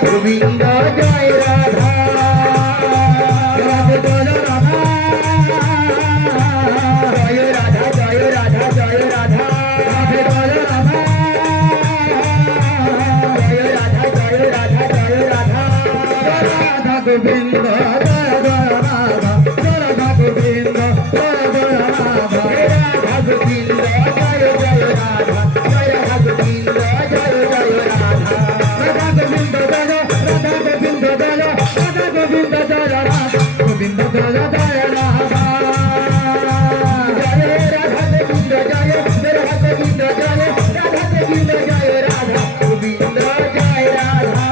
গোবিন্দ জয় রাধা রাধে বল রাধা জয় রাধা জয় রাধা জয় রাধা রাধে বল রাধা জয় রাধা জয় রাধা জয় রাধা রাধা গোবিন্দ জয় জয় রাধা রাধা গোবিন্দ জয় জয় রাধা রাধা গোবিন্দ জয় জয় রাধা জয় রাধা গোবিন্দ জয় জয় রাধা রাধা গোবিন্দ জয় রাধা গোবিন্দ জয় রাধা গোবিন্দ জয় রাধা গোবিন্দ জয় জয় রাধা জয় রাধা গোবিন্দ জয় রাধা গোবিন্দ জয় রাধা গোবিন্দ জয় রাধা গোবিন্দ জয় রাধা